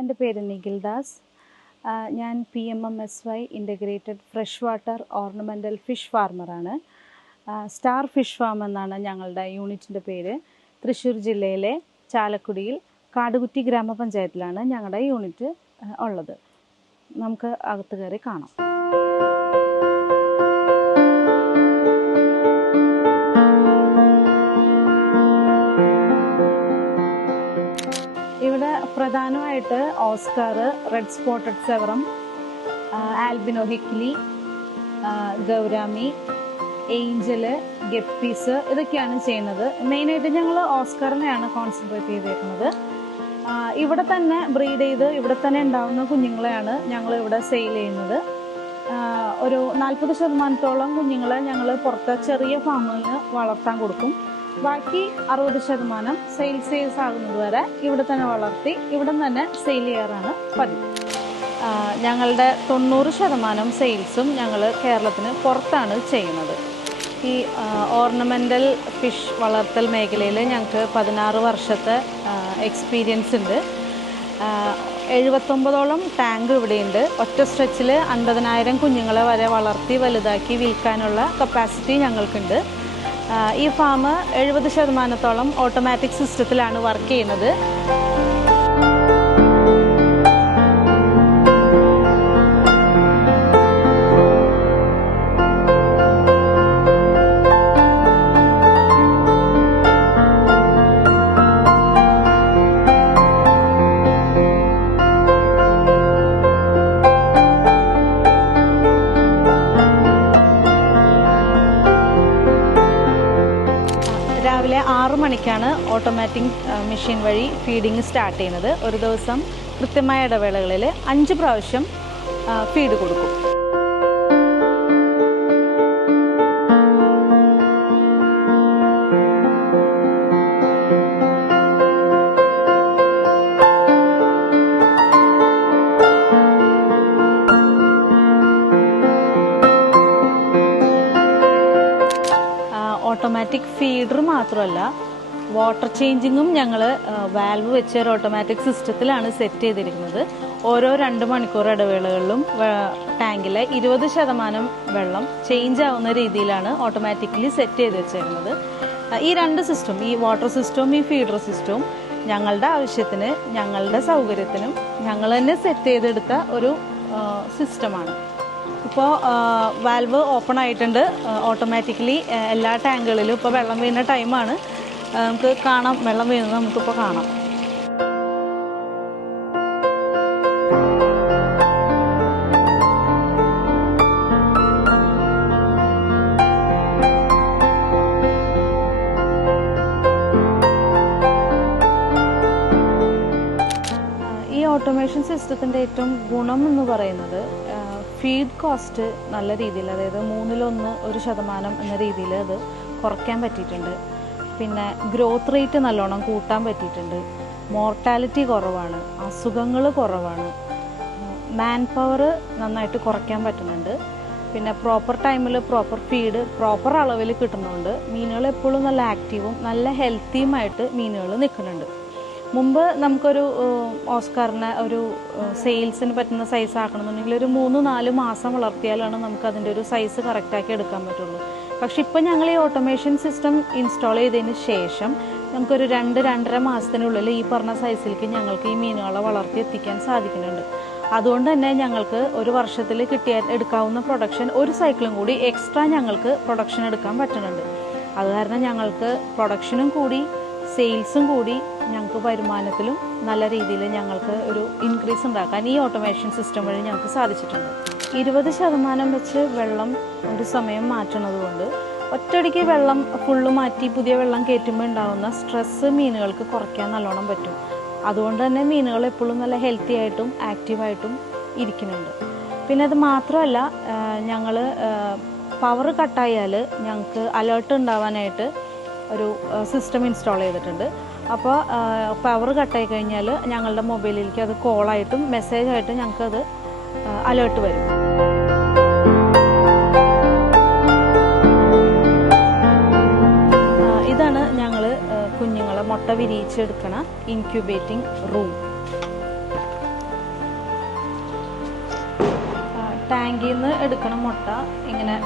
എൻ്റെ പേര് നിഖിൽ ദാസ്. ഞാൻ PMMSY integrated fresh water ornamental fish ഫാർമറാണ്. സ്റ്റാർ ഫിഷ് ഫാം എന്നാണ് ഞങ്ങളുടെ യൂണിറ്റിൻ്റെ പേര്. തൃശ്ശൂർ ജില്ലയിലെ ചാലക്കുടിയിൽ കാടുകുറ്റി ഗ്രാമപഞ്ചായത്തിലാണ് ഞങ്ങളുടെ യൂണിറ്റ് ഉള്ളത്. നമുക്ക് അകത്ത് കയറി കാണാം. ഇവിടെ പ്രധാനമായിട്ട് oscar, red spotted severum, albino ഹിക്ലി, ഗൗരാമി, ഏഞ്ചല്, ഗപ്പീസ് ഇതൊക്കെയാണ് ചെയ്യുന്നത്. മെയിനായിട്ട് ഞങ്ങൾ ഓസ്കാറിനെയാണ് കോൺസെൻട്രേറ്റ് ചെയ്തേക്കുന്നത്. ഇവിടെ തന്നെ ബ്രീഡ് ചെയ്ത് ഇവിടെ തന്നെ ഉണ്ടാകുന്ന കുഞ്ഞുങ്ങളെയാണ് ഞങ്ങൾ ഇവിടെ സെയിൽ ചെയ്യുന്നത്. ഒരു 40% കുഞ്ഞുങ്ങളെ ഞങ്ങൾ പുറത്ത് ചെറിയ ഫാമിൽ വളർത്താൻ കൊടുക്കും. ബാക്കി 60% സെയിൽസ് ആകുന്നത് വരെ ഇവിടെ തന്നെ വളർത്തി ഇവിടെ തന്നെ സെയിൽ ചെയ്യാറാണ് പതിവ്. ഞങ്ങളുടെ 90% സെയിൽസും ഞങ്ങൾ കേരളത്തിന് പുറത്താണ് ചെയ്യുന്നത്. ഈ ഓർണമെൻ്റൽ ഫിഷ് വളർത്തൽ മേഖലയിൽ ഞങ്ങൾക്ക് 16 വർഷത്തെ എക്സ്പീരിയൻസ് ഉണ്ട്. 79ഓളം ടാങ്ക് ഇവിടെയുണ്ട്. ഒറ്റ സ്ട്രെച്ചിൽ 50,000 കുഞ്ഞുങ്ങളെ വരെ വളർത്തി വലുതാക്കി വിൽക്കാനുള്ള കപ്പാസിറ്റി ഞങ്ങൾക്കുണ്ട്. ഈ ഫാം 70% ഓട്ടോമാറ്റിക് സിസ്റ്റത്തിലാണ് വർക്ക് ചെയ്യുന്നത്. രാവിലെ 6 മണിക്കാണ് ഓട്ടോമാറ്റിക് മെഷീൻ വഴി ഫീഡിങ് സ്റ്റാർട്ട് ചെയ്യുന്നത്. ഒരു ദിവസം കൃത്യമായ ഇടവേളകളിൽ 5 പ്രാവശ്യം ഫീഡ് കൊടുക്കും. ഓട്ടോമാറ്റിക് ഫീഡർ മാത്രമല്ല, വാട്ടർ ചേഞ്ചിങ്ങും ഞങ്ങൾ വാൽവ് വെച്ച് ഒരു ഓട്ടോമാറ്റിക് സിസ്റ്റത്തിലാണ് സെറ്റ് ചെയ്തിരിക്കുന്നത്. ഓരോ 2 മണിക്കൂർ ഇടവേളകളിലും ടാങ്കിലെ 20% വെള്ളം ചേഞ്ച് ആവുന്ന രീതിയിലാണ് ഓട്ടോമാറ്റിക്കലി സെറ്റ് ചെയ്ത് വെച്ചിരുന്നത്. ഈ 2 സിസ്റ്റം, ഈ വാട്ടർ സിസ്റ്റവും ഈ ഫീഡർ സിസ്റ്റവും ഞങ്ങളുടെ ആവശ്യത്തിന്, ഞങ്ങളുടെ സൗകര്യത്തിനും ഞങ്ങൾ തന്നെ സെറ്റ് ചെയ്തെടുത്ത ഒരു സിസ്റ്റമാണ്. ഇപ്പോൾ വാൽവ് ഓപ്പൺ ആയിട്ടുണ്ട്. ഓട്ടോമാറ്റിക്കലി എല്ലാ ടാങ്കുകളിലും ഇപ്പോൾ വെള്ളം വീഴുന്ന ടൈമാണ്. നമുക്ക് കാണാം, വെള്ളം വീഴുന്നത് നമുക്കിപ്പോൾ കാണാം. ഈ ഓട്ടോമേഷൻ സിസ്റ്റത്തിൻ്റെ ഏറ്റവും ഗുണം എന്ന് പറയുന്നത് ഫീഡ് കോസ്റ്റ് നല്ല രീതിയിൽ, അതായത് 1/3 എന്ന രീതിയിൽ അത് കുറയ്ക്കാൻ പറ്റിയിട്ടുണ്ട്. പിന്നെ ഗ്രോത്ത് റേറ്റ് നല്ലോണം കൂട്ടാൻ പറ്റിയിട്ടുണ്ട്. മോർട്ടാലിറ്റി കുറവാണ്, അസുഖങ്ങൾ കുറവാണ്, മാൻ പവർ നന്നായിട്ട് കുറയ്ക്കാൻ പറ്റുന്നുണ്ട്. പിന്നെ പ്രോപ്പർ ടൈമിൽ പ്രോപ്പർ ഫീഡ് പ്രോപ്പർ അളവിൽ കിട്ടുന്നതുകൊണ്ട് മീനുകൾ എപ്പോഴും നല്ല ആക്റ്റീവും നല്ല ഹെൽത്തിയുമായിട്ട് മീനുകൾ നിൽക്കുന്നുണ്ട്. മുമ്പ് നമുക്കൊരു ഓസ്കാറിനെ ഒരു സെയിൽസിന് പറ്റുന്ന സൈസ് ആക്കണമെന്നുണ്ടെങ്കിൽ ഒരു 3-4 മാസം വളർത്തിയാലാണ് നമുക്ക് അതിൻ്റെ ഒരു സൈസ് കറക്റ്റാക്കി എടുക്കാൻ പറ്റുള്ളൂ. പക്ഷെ ഇപ്പം ഞങ്ങൾ ഈ ഓട്ടോമേഷൻ സിസ്റ്റം ഇൻസ്റ്റാൾ ചെയ്തതിന് ശേഷം നമുക്കൊരു 2-2.5 മാസത്തിനുള്ളിൽ ഈ പറഞ്ഞ സൈസിലേക്ക് ഞങ്ങൾക്ക് ഈ മീനുകളെ വളർത്തി എത്തിക്കാൻ സാധിക്കുന്നുണ്ട്. അതുകൊണ്ട് തന്നെ ഞങ്ങൾക്ക് ഒരു വർഷത്തിൽ എടുക്കാവുന്ന പ്രൊഡക്ഷൻ ഒരു സൈക്കിളും കൂടി എക്സ്ട്രാ ഞങ്ങൾക്ക് പ്രൊഡക്ഷൻ എടുക്കാൻ പറ്റുന്നുണ്ട്. അത് കാരണം ഞങ്ങൾക്ക് പ്രൊഡക്ഷനും കൂടി സെയിൽസും കൂടി ഞങ്ങൾക്ക് വരുമാനത്തിലും നല്ല രീതിയിൽ ഞങ്ങൾക്ക് ഒരു ഇൻക്രീസ് ഉണ്ടാക്കാൻ ഈ ഓട്ടോമേഷൻ സിസ്റ്റം വഴി ഞങ്ങൾക്ക് സാധിച്ചിട്ടുണ്ട്. 20% വെച്ച് വെള്ളം ഒരു സമയം മാറ്റുന്നത് കൊണ്ട് ഒറ്റയടിക്ക് വെള്ളം ഫുള്ള് മാറ്റി പുതിയ വെള്ളം കയറ്റുമ്പോൾ ഉണ്ടാകുന്ന സ്ട്രെസ്സ് മീനുകൾക്ക് കുറയ്ക്കാൻ നല്ലോണം പറ്റും. അതുകൊണ്ട് തന്നെ മീനുകൾ എപ്പോഴും നല്ല ഹെൽത്തി ആയിട്ടും ആക്റ്റീവായിട്ടും ഇരിക്കുന്നുണ്ട്. പിന്നെ അത് മാത്രമല്ല, ഞങ്ങൾ പവർ കട്ടായാൽ ഞങ്ങൾക്ക് അലേർട്ട് ഉണ്ടാവാനായിട്ട് ഒരു സിസ്റ്റം ഇൻസ്റ്റാൾ ചെയ്തിട്ടുണ്ട്. അപ്പോൾ പവർ കട്ടായി കഴിഞ്ഞാൽ ഞങ്ങളുടെ മൊബൈലിലേക്ക് അത് കോളായിട്ടും മെസ്സേജായിട്ടും ഞങ്ങൾക്കത് അലേർട്ട് വരും. ഇതാണ് ഞങ്ങൾ കുഞ്ഞുങ്ങളെ മുട്ട വിരിയിച്ചെടുക്കണ ഇൻക്യുബേറ്റിംഗ് റൂം. ടാങ്കിൽ നിന്ന് എടുക്കണ മുട്ട ഇങ്ങനെ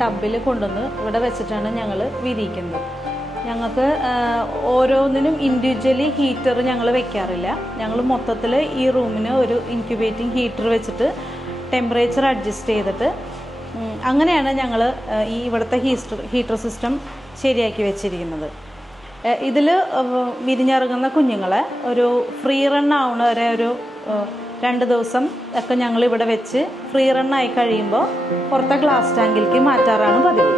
ടബിൽ കൊണ്ടുവന്ന് ഇവിടെ വെച്ചിട്ടാണ് ഞങ്ങൾ വിരിയിക്കുന്നത്. ഞങ്ങൾക്ക് ഓരോന്നിനും ഇൻഡിവിജ്വലി ഹീറ്റർ ഞങ്ങൾ വെക്കാറില്ല. ഞങ്ങൾ മൊത്തത്തിൽ ഈ റൂമിന് ഒരു ഇൻക്യുബേറ്റിംഗ് ഹീറ്റർ വെച്ചിട്ട് ടെമ്പറേച്ചർ അഡ്ജസ്റ്റ് ചെയ്തിട്ട് അങ്ങനെയാണ് ഞങ്ങൾ ഈ ഇവിടുത്തെ ഹീറ്റർ സിസ്റ്റം ശരിയാക്കി വെച്ചിരിക്കുന്നത്. ഇതിൽ വിരിഞ്ഞിറങ്ങുന്ന കുഞ്ഞുങ്ങളെ ഒരു ഫ്രീ റൺ ആവുന്ന വരെ ഒരു 2 ദിവസം ഒക്കെ ഞങ്ങൾ ഇവിടെ വെച്ച് ഫ്രീ റൺ ആയി കഴിയുമ്പോൾ പുറത്തെ ഗ്ലാസ് ടാങ്കിലേക്ക് മാറ്റാറാണ് പതിവ്.